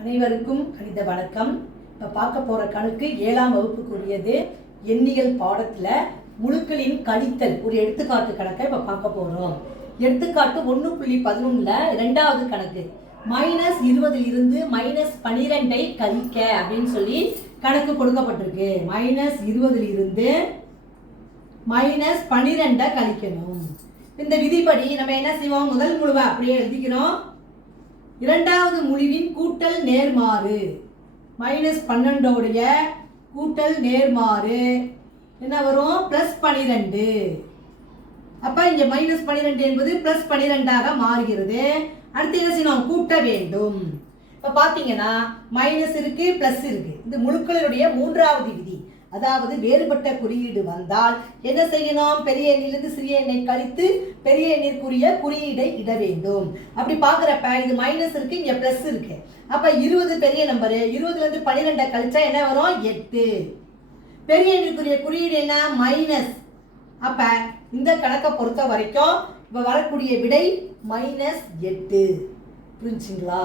அனைவருக்கும் கணித வணக்கம். இப்போ பார்க்க போகிற கணக்கு 7ஆம் வகுப்புக்குரியது. எண்ணியல் பாடத்தில் முழுக்களின் கழித்தல் ஒரு எடுத்துக்காட்டு கணக்கை இப்போ பார்க்க போகிறோம். எடுத்துக்காட்டு 1.11 2வது கணக்கு. -20 இருந்து -12 கழிக்க அப்படின்னு சொல்லி கணக்கு கொடுக்கப்பட்டிருக்கு. -20 இருந்து -12 கழிக்கணும். இந்த விதிப்படி நம்ம என்ன செய்வோம்? முதல் முழுவை அப்படியே எழுதிக்கிறோம். இரண்டாவது முழுவின் கூட்டல் நேர்மாறு -12 கூட்டல் நேர்மாறு என்ன வரும்? +12. அப்ப இங்க -12 என்பது +12 மாறுகிறது. அடுத்து என்ன செய்யணும்? கூட்ட வேண்டும். இப்ப பாத்தீங்கன்னா மைனஸ் இருக்கு, பிளஸ் இருக்கு. இந்த முழுக்களுடைய மூன்றாவது விதி, அதாவது வேறுபட்ட குறியீடு வந்தால் என்ன செய்யணும்? பெரிய எண்ணிலிருந்து சிறிய எண்ணை கழித்து பெரிய எண்ணிற்குரிய குறியீடை இட வேண்டும். அப்படி பாக்குறப்ப இது மைனஸ் இருக்கு, இங்க பிளஸ் இருக்கு. அப்ப 20 பெரிய நம்பரு. 20 இருந்து 12 கழிச்சா என்ன வரும்? 8. பெரிய எண்ணிற்குரிய குறியீடு என்ன? மைனஸ். அப்ப இந்த கணக்கை பொறுத்த வரைக்கும் இப்ப வரக்கூடிய விடை -8. புரிஞ்சுங்களா?